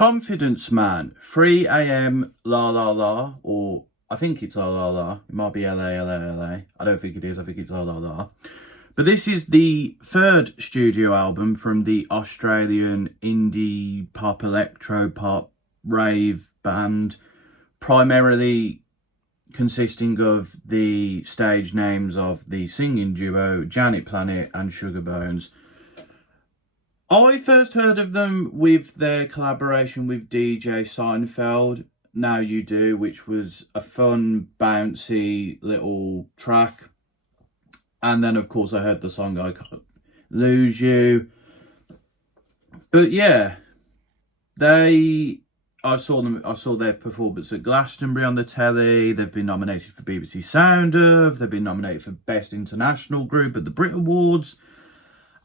Confidence Man, 3 a.m. La La La, or I think it's La La La. It might be LA. I don't think it is. I think it's La La La. But this is the third studio album from the Australian indie pop, electro pop, rave band, primarily consisting of the stage names of the singing duo Janet Planet and Sugar Bones. I first heard of them with their collaboration with DJ Seinfeld, Now You Do, which was a fun, bouncy little track. And then, of course, I heard the song I Can't Lose You. But yeah, I saw their performance at Glastonbury on the telly. They've been nominated for BBC Sound Of. They've been nominated for Best International Group at the Brit Awards.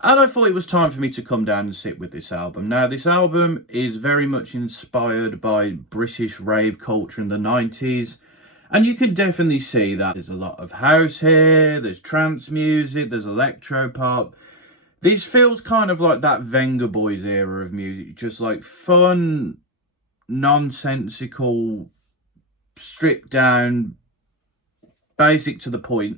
And I thought it was time for me to come down and sit with this album. Now, this album is very much inspired by British rave culture in the 90s. And you can definitely see that there's a lot of house here, there's trance music, there's electro pop. This feels kind of like that Venga Boys era of music, just like fun, nonsensical, stripped down, basic to the point,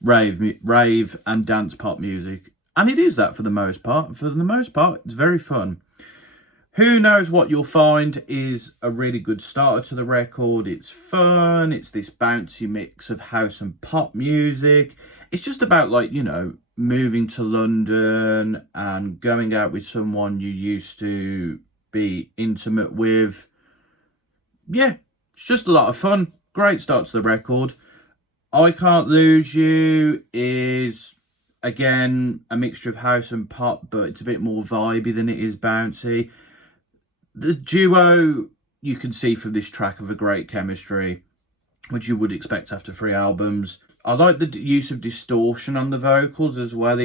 rave and dance pop music. And it is that for the most part. For the most part, it's very fun. Who Knows What You'll Find is a really good starter to the record. It's fun. It's this bouncy mix of house and pop music. It's just about, like, you know, moving to London and going out with someone you used to be intimate with. Yeah, it's just a lot of fun. Great start to the record. I Can't Lose You is, again, a mixture of house and pop, but it's a bit more vibey than it is bouncy. The duo, you can see from this track, of a great chemistry, which you would expect after 3 albums. I like the use of distortion on the vocals as well.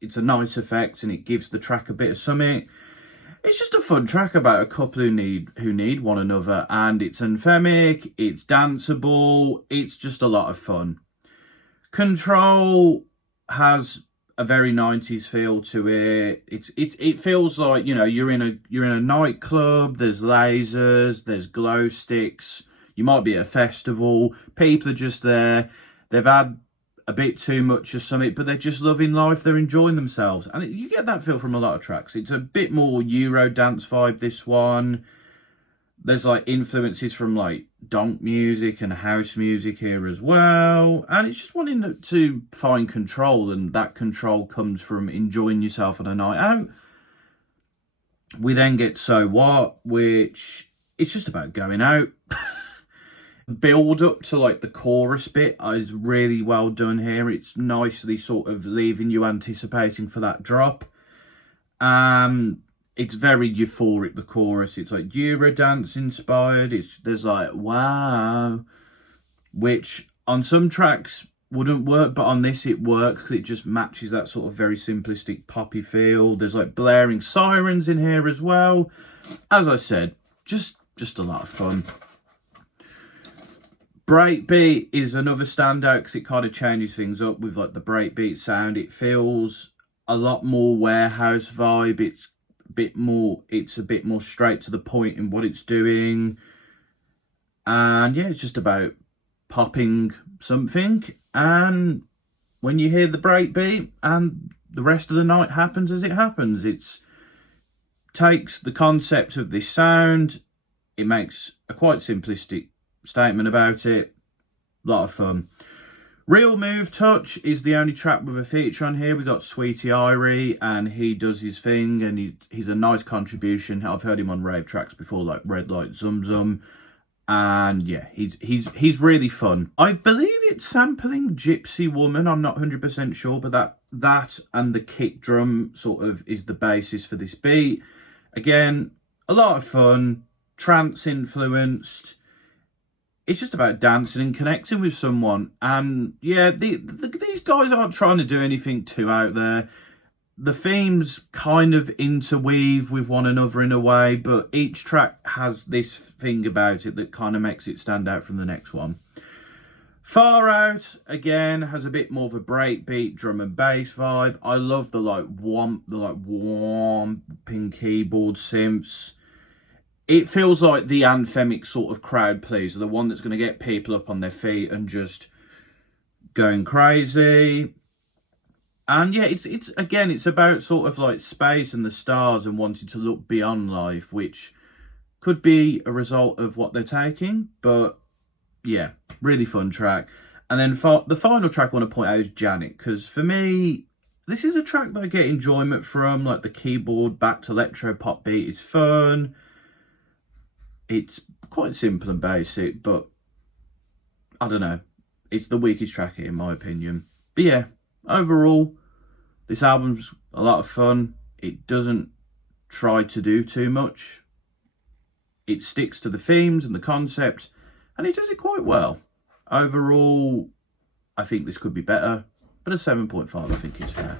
It's a nice effect and it gives the track a bit of something. It's just a fun track about a couple who need one another, and it's anthemic, it's danceable, it's just a lot of fun. Control has a very 90s feel to it. It feels like, you know, you're in a nightclub, there's lasers, there's glow sticks, you might be at a festival, people are just there, they've had a bit too much of something, but they're just loving life, they're enjoying themselves. And you get that feel from a lot of tracks. It's a bit more Euro dance vibe, this one. There's like influences from like donk music and house music here as well. And it's just wanting to find control, and that control comes from enjoying yourself on a night out. We then get So What, which it's just about going out. Build up to like the chorus bit is really well done here. It's nicely sort of leaving you anticipating for that drop. It's very euphoric, the chorus. It's like Eurodance inspired. There's like, wow, which on some tracks wouldn't work, but on this it works because it just matches that sort of very simplistic poppy feel. There's like blaring sirens in here as well. As I said, just a lot of fun. Breakbeat is another standout because it kind of changes things up with like the breakbeat sound. It feels a lot more warehouse vibe. It's a bit more straight to the point in what it's doing. And yeah, it's just about popping something. And when you hear the breakbeat and the rest of the night happens as it happens, it takes the concept of this sound, it makes a quite simplistic statement about it. A lot of fun. Real Move Touch is the only track with a feature on here. We got Sweetie Irie, and he does his thing, and he's a nice contribution. I've heard him on rave tracks before, like Red Light Zum Zum, and yeah, he's really fun. I believe it's sampling Gypsy Woman. I'm not 100% sure, but that and the kick drum sort of is the basis for this beat. Again, a lot of fun, trance influenced. It's just about dancing and connecting with someone. And yeah, these guys aren't trying to do anything too out there. The themes kind of interweave with one another in a way, but each track has this thing about it that kind of makes it stand out from the next one. Far Out, again, has a bit more of a breakbeat drum and bass vibe. I love the whomping keyboard synths. it feels like the anthemic sort of crowd pleaser, the one that's going to get people up on their feet and just going crazy. And yeah, it's again, it's about sort of like space and the stars and wanting to look beyond life, which could be a result of what they're taking. But yeah, really fun track. And then the final track I want to point out is Janet, because for me, this is a track that I get enjoyment from. Like the keyboard backed electro pop beat is fun. It's quite simple and basic, but I don't know. It's the weakest track in my opinion. But yeah, overall, this album's a lot of fun. It doesn't try to do too much. It sticks to the themes and the concept, and it does it quite well. Overall, I think this could be better, but a 7.5 I think is fair.